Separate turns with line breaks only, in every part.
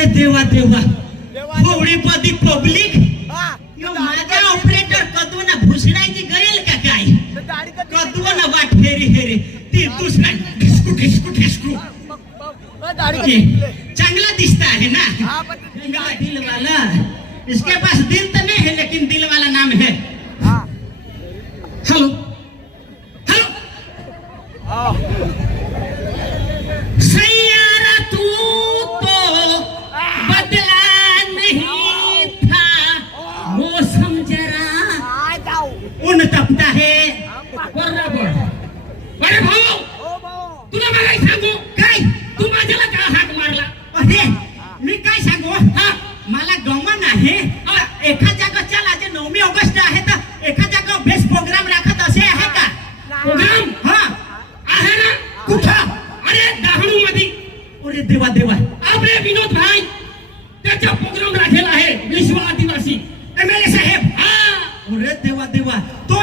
अरे देवा देवा थोडी पदी पब्लिक यो माझ्या ऑपरेटर कदू ना घुसडायची गरेल का काय कदू ना वाट फेरी फेरी ती दुसरा ठिसकू ठिसकू ठिसकू चांगला दिसता है ना दिल वाला इसके पास दिल तर मी सांगू हा मला गमन आहे. एका जागा चल आज नवमी ऑगस्ट आहे तर एका जागा बेस्ट प्रोग्राम राखत असे आहे का? प्रोग्राम हा. आहे ना? कुठं? अरे डहाणू मध्ये अरे देवा देवा. आपले विनोद भाई त्याचा प्रोग्राम राखेल आहे विश्व आदिवासी. एम एल ए साहेब. हा. अरे देवा देवा. तो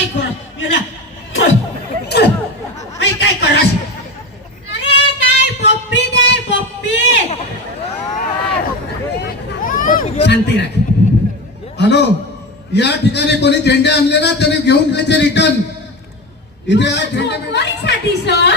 काय कर काय करस
अरे काय पप्पी दे पप्पी?
शांती राख.
हॅलो या ठिकाणी कोणी झेंडे आणले ना त्याने घेऊन जायचे रिटर्न इथे हा झेंडे
सर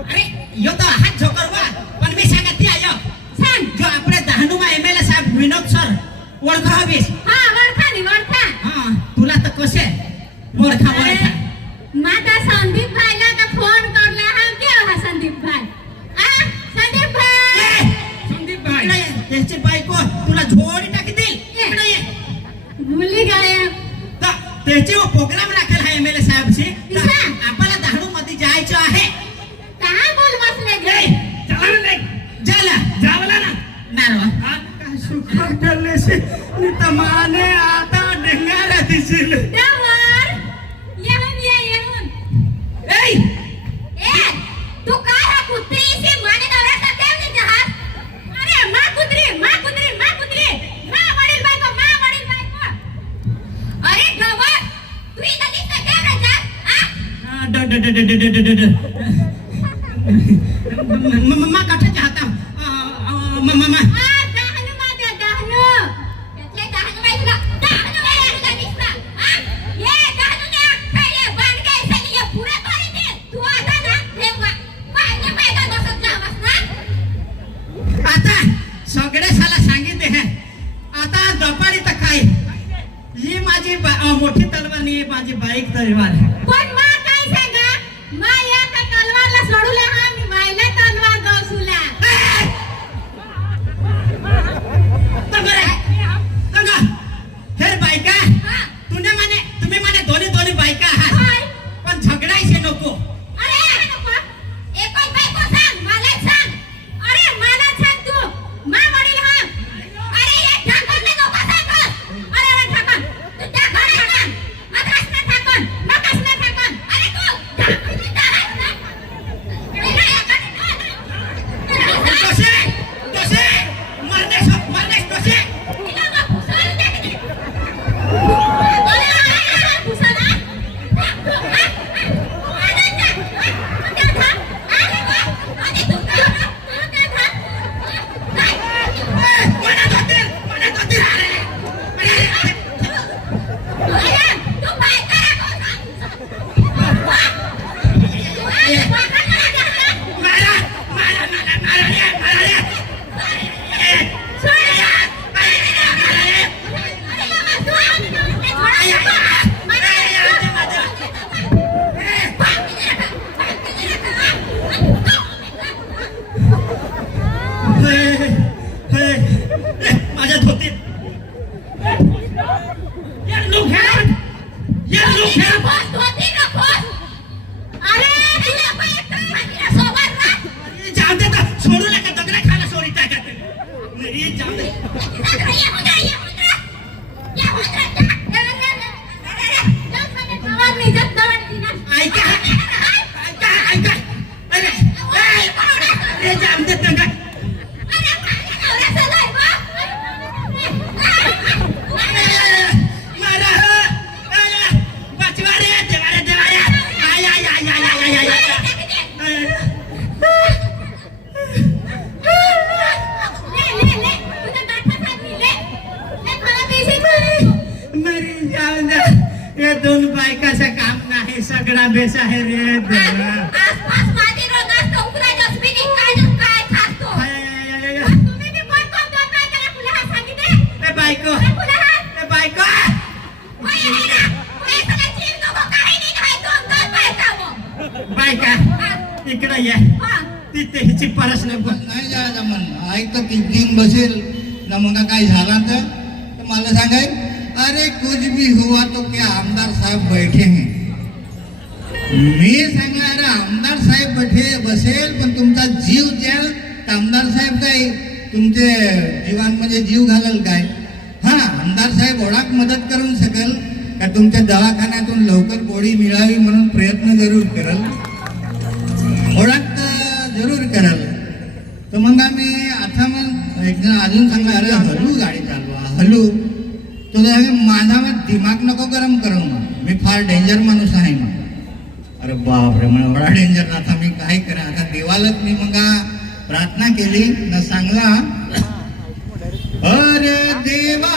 अरे यो तो हात झोकरवा पण मी सांगत आयो सांग. जो आपले दहानुमा एम एल ए साहेब विनोद सर ओळखा हवीस.
हा वळखा नि वळखा
हा तुला तर कसे? बोरखा बोरखा
माता संदीप भाई का फ़ोन कर ले हम के हो संदीप भाई? आ संदीप भाई?
संदीप भाई। कैसे भाई को तूला झोरी टक दे। नहीं
भूल गए
तो तेचे वो प्रोग्राम रखल है एमएलए साहब
से।
आपला दारू मदी जाय चाहे।
कहाँ बोल मत
ले
गए
चला ले। जाला। जावला ना।
नारो हाँ सुखर टले से। तमाने तो
आता डेंगा रहती सिले मम्मा काठाच्या हाता मम्मा
ही.
माझी मोठी तलवार माझी बाईक तलवार
My ये लोग हैं ये लोग
हैं
बॉस
धोती का बॉस
अरे ये बैठ मेरा सोबर ना ये जानते
था छोड़ो लेकर दगरे खाना सोरी तय करते मेरी ये जानते ये हो गया ये हो गया ये हो गया हे दोन बायकाचं काम नाही सगळा बेस आहे रे देवा. ए बायको. ए बायको.
बायका
बायका इकडे ये.
हा.
तिथे हिची परस नको.
नाही जायचं म्हण. ऐकतं ती दिन बसेल. ना मग काय झाला तर? तर मला सांगाय अरे कुछ भी हुआ तो क्या आमदार साहेब बैठे हैं? मी सांगला अरे आमदार साहेब बैठे बसेल पण तुमचा जीव द्याल तर आमदार साहेब काय? तुमचे जीवांमध्ये जीव घालाल काय? हा आमदार साहेब ओळख मदत करून शकेल का तुमच्या दवाखान्यातून लवकर गोळी मिळावी म्हणून प्रयत्न जरूर करल? ओळख तर जरूर कराल. तर मग आम्ही आता मग एकदा अजून सांगा अरे हलू गाडी चालवा हलू. तुम्ही माझा दिमाग नको गरम करू मग. मी फार डेंजर माणूस आहे मग. अरे बापरे मग एवढा डेंजर आता मी काय करा? आता देवालाच मी मग प्रार्थना केली ना सांगला अरे देवा!